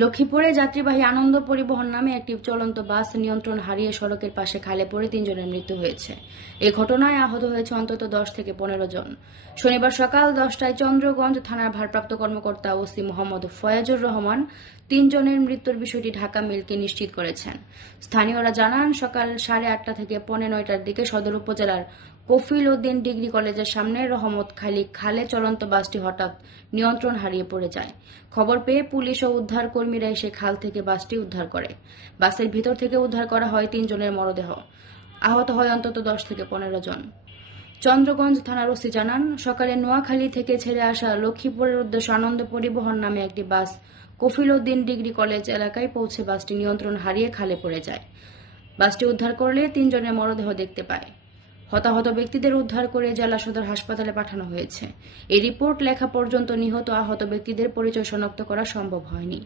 লক্ষ্মীপুরে যাত্রীবাহী আনন্দ পরিবহন নামে একটি চলন্ত বাস নিয়ন্ত্রণ হারিয়ে সড়কের পাশে খালে পড়ে তিনজনের মৃত্যু হয়েছে। এ ঘটনায় আহত হয়েছে অন্তত দশ থেকে পনেরো জন। শনিবার সকাল দশটায় চন্দ্রগঞ্জ থানার ভারপ্রাপ্ত কর্মকর্তা ওসি মোহাম্মদ ফয়াজুর রহমান তিনজনের মৃত্যুর বিষয়টি ঢাকা মিলকে নিশ্চিত করেছেন। স্থানীয়রা জানান, সকাল সাড়ে আটটা থেকে পৌনে নয়টার দিকে সদর উপজেলার কফিল উদ্দিন ডিগ্রি কলেজের সামনে রহমত খালি খালে চলন্ত বাসটি হঠাৎ নিয়ন্ত্রণ হারিয়ে পড়ে যায়। খবর পেয়ে পুলিশ ও উদ্ধার কর্মীরা এসে খাল থেকে বাসটি উদ্ধার করে। বাসের ভিতর থেকে উদ্ধার করা হয় তিনজনের মরদেহ। আহত হয় অন্তত দশ থেকে পনেরো জন। চন্দ্রগঞ্জ থানার ওসি জানান, সকালে নোয়াখালী থেকে ছেড়ে আসা লক্ষ্মীপুরের উদ্দেশ্যে আনন্দ পরিবহন নামে একটি bus Kafil Uddin degree college এলাকায় পৌঁছে বাসটি নিয়ন্ত্রণ হারিয়ে খালে পড়ে যায়। বাসটি উদ্ধার করলে তিনজনের মরদেহ দেখতে পায়। হতাহত ব্যক্তিদের উদ্ধার করে জেলা সদর হাসপাতালে পাঠানো হয়েছে। এই রিপোর্ট লেখা পর্যন্ত নিহত আহত ব্যক্তিদের পরিচয় শনাক্ত করা সম্ভব হয়নি।